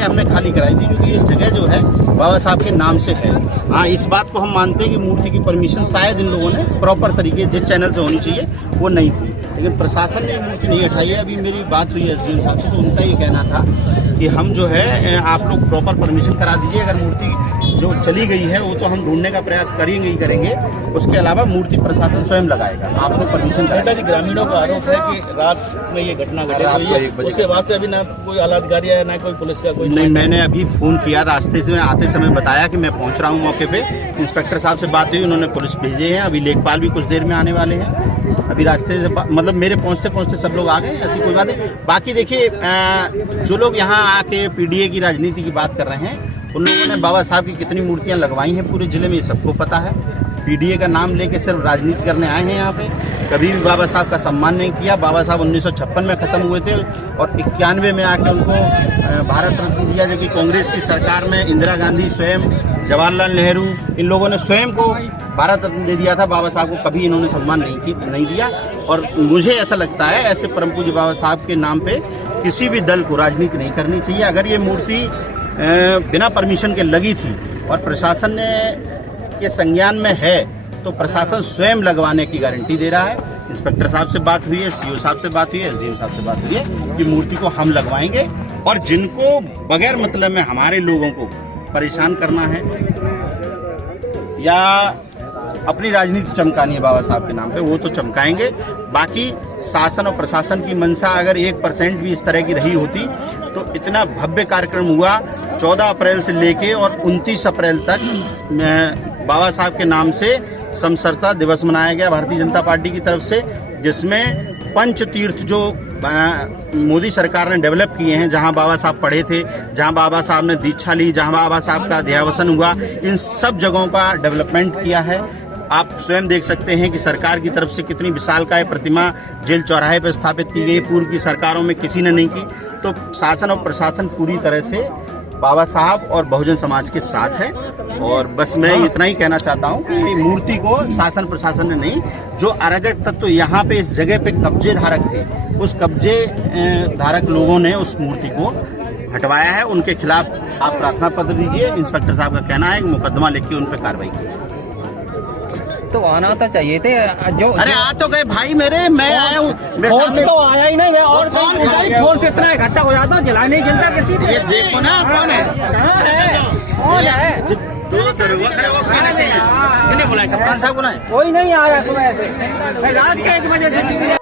हमने खाली कराई थी क्योंकि ये जगह जो है बाबा साहब के नाम से है। हाँ, इस बात को हम मानते हैं कि मूर्ति की परमिशन शायद इन लोगों ने प्रॉपर तरीके जिस चैनल से होनी चाहिए वो नहीं थी, लेकिन प्रशासन ने मूर्ति नहीं हटाई है। अभी मेरी बात हुई एसडीएम साहब से, तो उनका ये कहना था कि हम जो है आप लोग प्रॉपर परमिशन करा दीजिए, अगर मूर्ति जो चली गई है वो तो हम ढूंढने का प्रयास करेंगे ही करेंगे, उसके अलावा मूर्ति प्रशासन स्वयं लगाएगा, आप लोग परमिशन करा। ग्रामीणों का आरोप है कि रात में ये घटना घटी है, उसके बाद से अभी ना कोई आलाधिकारी आया ना कोई पुलिस का कोई नहीं। मैंने अभी फ़ोन किया, रास्ते से आते समय बताया कि मैं पहुंच रहा हूं मौके पे। इंस्पेक्टर साहब से बात हुई, उन्होंने पुलिस भेजे हैं, अभी लेखपाल भी कुछ देर में आने वाले हैं। अभी रास्ते से मतलब मेरे पहुंचते पहुंचते सब लोग आ गए, ऐसी कोई बात नहीं। बाकी देखिए, जो लोग यहाँ आके पीडीए की राजनीति की बात कर रहे हैं, उन लोगों ने बाबा साहब की कितनी मूर्तियाँ लगवाई हैं पूरे जिले में, ये सबको पता है। पीडीए का नाम लेके सिर्फ राजनीति करने आए हैं यहाँ पे, कभी भी बाबा साहब का सम्मान नहीं किया। बाबा साहब 1956 में ख़त्म हुए थे और 91 में आके उनको भारत रत्न दिया, जबकि कांग्रेस की सरकार में इंदिरा गांधी स्वयं, जवाहरलाल नेहरू, इन लोगों ने स्वयं को भारत रत्न दे दिया था। बाबा साहब को कभी इन्होंने सम्मान नहीं दिया। और मुझे ऐसा लगता है ऐसे परम पूज्य बाबा साहब के नाम पे किसी भी दल को राजनीति नहीं करनी चाहिए। अगर ये मूर्ति बिना परमिशन के लगी थी और प्रशासन ने ये संज्ञान में है, तो प्रशासन स्वयं लगवाने की गारंटी दे रहा है। इंस्पेक्टर साहब से बात हुई है, सीओ साहब से बात हुई है, एसडीएम साहब से बात हुई है कि मूर्ति को हम लगवाएंगे। और जिनको बगैर मतलब में हमारे लोगों को परेशान करना है या अपनी राजनीति चमकानी है बाबा साहब के नाम पे, वो तो चमकाएंगे। बाकी शासन और प्रशासन की मंशा अगर 1% भी इस तरह की रही होती तो इतना भव्य कार्यक्रम हुआ 14 अप्रैल से लेके और 29 अप्रैल तक बाबा साहब के नाम से समसरता दिवस मनाया गया भारतीय जनता पार्टी की तरफ से, जिसमें पंच तीर्थ जो मोदी सरकार ने डेवलप किए हैं, जहां बाबा साहब पढ़े थे, जहां बाबा साहब ने दीक्षा ली, जहां बाबा साहब का अध्यावसन हुआ, इन सब जगहों का डेवलपमेंट किया है। आप स्वयं देख सकते हैं कि सरकार की तरफ से कितनी विशालकाय प्रतिमा जेल चौराहे पर स्थापित की गई, पूर्व की सरकारों में किसी ने नहीं की। तो शासन और प्रशासन पूरी तरह से बाबा साहब और बहुजन समाज के साथ है। और बस मैं इतना ही कहना चाहता हूँ कि मूर्ति को शासन प्रशासन ने नहीं, जो अराजक तत्व यहाँ पे इस जगह पे कब्जे धारक थे, उस कब्जे धारक लोगों ने उस मूर्ति को हटवाया है। उनके खिलाफ आप प्रार्थना पत्र दीजिए। इंस्पेक्टर साहब का कहना है कि मुकदमा लिख के उन पर कार्रवाई की। तो आना तो चाहिए थे जो अरे आ तो गए भाई मेरे, मैं आया हूँ, फोर्स तो आया ही नहीं। और फोर्स इतना इकट्ठा हो जाता, जला नहीं जलता किसी को। ये देखो ना कौन है, कहाँ है, कौन है? बुलाया कप्तान साहब, बुलाए कोई नहीं आया सुबह से, रात के 1 बजे से।